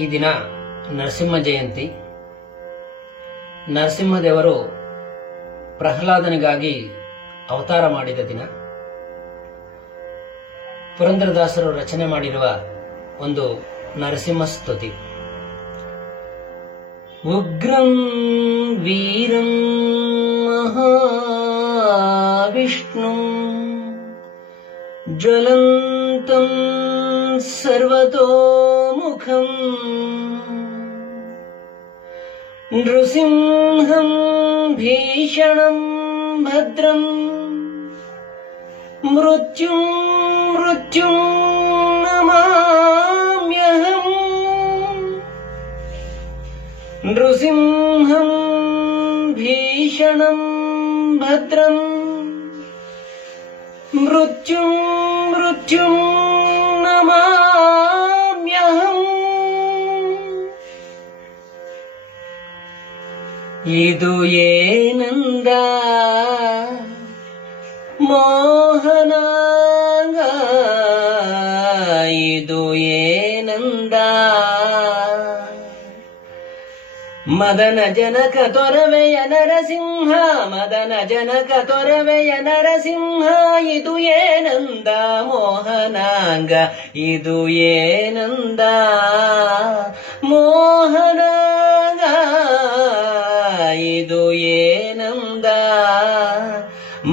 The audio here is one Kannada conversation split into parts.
ಈ ದಿನ ನರಸಿಂಹ ಜಯಂತಿ. ನರಸಿಂಹದೇವರು ಪ್ರಹ್ಲಾದನಿಗಾಗಿ ಅವತಾರ ಮಾಡಿದ ದಿನ. ಪುರಂದರದಾಸರು ರಚನೆ ಮಾಡಿರುವ ಒಂದು ನರಸಿಂಹ ಸ್ತುತಿ. ಉಗ್ರಂ ವೀರಂ ಮಹಾವಿಷ್ಣುಂ ಜ್ವಲಂತಂ ಸರ್ವತೋಮುಖಂ ನೃಸಿಂಹಂ ಭೀಷಣಂ ಭದ್ರಂ ಮೃತ್ಯುಂ ಮೃತ್ಯುಂ ನಮಾಮ್ಯಹಂ ನೃಸಿಂಹಂ ಭೀಷಣಂ ಭದ್ರಂ ಮೃತ್ಯುಂ ಮೃತ್ಯುಂ ನಮಾಮ್ಯಹಂ. ಇದು ಏನಂದ ಮೋಹನಾಂಗ, ಇದು ಏನಂದ ಮದನ ಜನಕ ತೊರವೆಯ ನರಸಿಂಹ, ಮದನ ಜನಕ ತೊರವೆಯ ನರಸಿಂಹ. ಇದು ಏನಂದ ಮೋಹನಾಂಗ, ಇದು ಏನಂದ ಮೋಹನಾಂಗ, ಇದು ಏನಂದ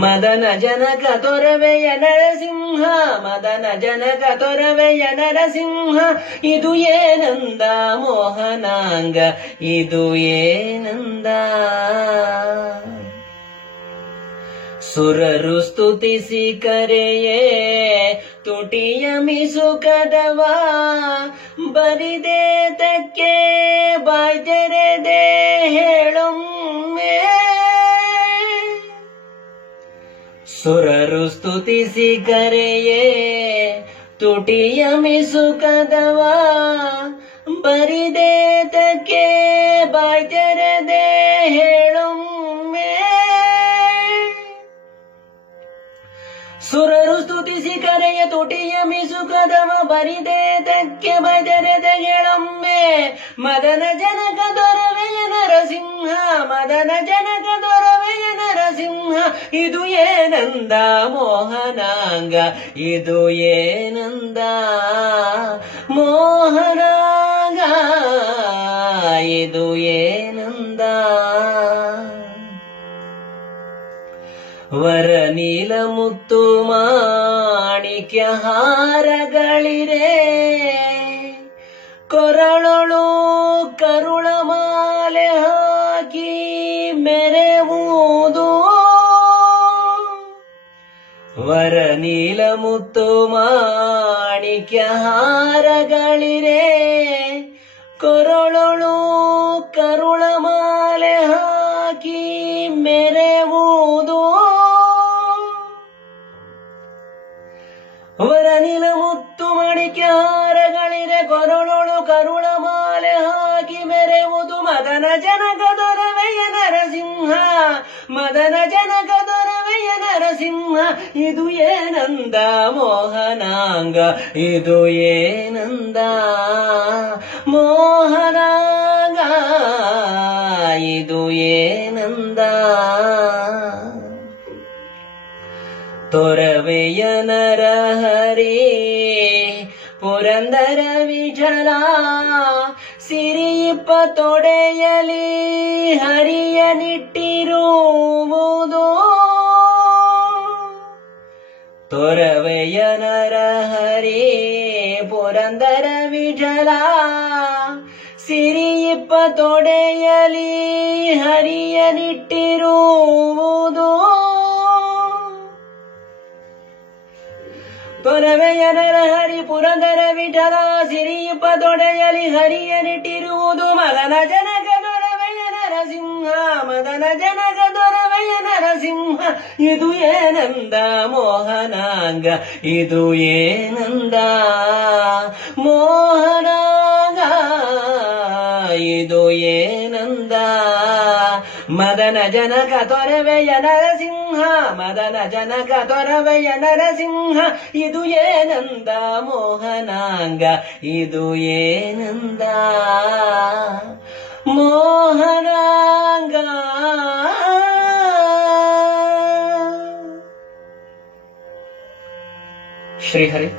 ಮದನ ಜನಕ ತೊರವೆಯ ನರಸಿಂಹ, ಮದನ ಜನಕ ತೊರವೆಯ ನರಸಿಂಹ. ಇದು ಏನಂದ ಮೋಹನಾಂಗ, ಇದು ಏನಂದ. ಸುರರು ಸ್ತುತಿಸಿ ಕರೆಯೇ ತುಟಿಯ ಮಿಸುಕದವ, ಬರಿದೆ ತಕ್ಕೆ ಬಾಯ್ದೆರೆದೆ ಹೇಳೊಮ್ಮೆ. ಸುರರು ಸ್ತುತಿಸಿ ಕರೆಯೇ ತುಟಿಯ ಮಿಸುಕದವ, ಬರಿದೆ ತಕ್ಕೆ ಬಾಯ್ದೆರೆದೆ ಹೇಳೊಮ್ಮೆ. ಸುರರು ಸ್ತುತಿಸಿ ಕರೆಯ ತುಟಿಯ ಮಿಸುಕದವ, ಬರಿದೆ ತಕ್ಕೆ ಬಾಯ್ದೆರೆದೆ ಹೇಳೊಮ್ಮೆ. ಮದನ ಜನಕ ದೊರವೆಯ ನರಸಿಂಹ, ಮದನ ಜನಕ ದೊರವೆಯ ನರಸಿಂಹ. ಇದು ಏನಂದ ಮೋಹನಾಂಗ, ಇದು ಏನಂದ ಮೋಹನಾಂಗ, ಇದು ಏನಂದ. ವರ ನೀಲ ಮುತ್ತು ಮಾಣಿಕ್ಯ ಹಾರಗಳಿರೆ, ಕೊರಳೊಳು ಕರುಳ ಮಾಲೆ ಹಾಕಿ ಮೆರೆವುದು. ವರ ನೀಲ ಮುತ್ತು ಮಾಣಿಕ್ಯ ಹಾರಗಳಿರೆ, ಕೊರಳೊಳು ಕರುಳ ಮಾಲೆ ಹಾಕಿ ಮೆರೆವುದು. ವರ ನೀಲ ಮುತ್ತು ಮಾಣಿಕ್ಯ ಹಾರಗಳಿರೆ, ಕೊರಳೊಳು ಕರುಳ ಮಾಲೆ ಹಾಕಿ ಮೆರೆವುದು. ಮದನ ಜನಕ ದೊರವೆಯ ನರಸಿಂಹ, ಮದನ ಜನಕ ದೊರವೆಯ ನರಸಿಂಹ. ಇದು ಏನಂದ ಮೋಹನಾಂಗ, ಇದು ಏನಂದ ಮೋಹನಾಂಗ, ಇದು ಏನಂದ. ತೊರವೆಯ ನರಹರಿ ಪುರಂದರ ವಿಠಲ, ಸಿರಿಯಿಪ್ಪ ತೊಡೆಯಲಿ ಹರಿಯ ನಿಟ್ಟಿರುವುದು. ತೊರವೆಯ ನರಹರಿ ಪುರಂದರ ವಿಠಲ, ಸಿರಿಯಿಪ್ಪ ತೊಡೆಯಲಿ ಹರಿಯ ನಿಟ್ಟಿರುವುದು. ತೊರವೆಯ ನರಹರಿ ಪುರಂದರ ವಿಠಲ, ಸಿರಿಯಿಪ್ಪ ತೊಡೆಯಲಿ ಹರಿಯ ನಿಟ್ಟಿರುವುದು. ಮದನ ಜನಕ ದೊರವೆಯ ನರಸಿಂಹ, ಮದನ ಜನಕ ದೊರವೆಯ ನರಸಿಂಹ. ಇದು ಏನಂದ ಮೋಹನಾಂಗ, ಇದು ಏನಂದ ಮೋಹನಾಂಗ, ಇದು ಏನಂದ ಮದನ ಜನಕ ತೊರವೆಯ ನರಸಿಂಹ ಮದನ ಜನಕ ತೊರವೆಯ ನರಸಿಂಹ ಇದು ಏನಂದ ಮೋಹನಾಂಗ ಇದು ಏನಂದ ಮೋಹನಾಂಗ ಶ್ರೀಹರಿ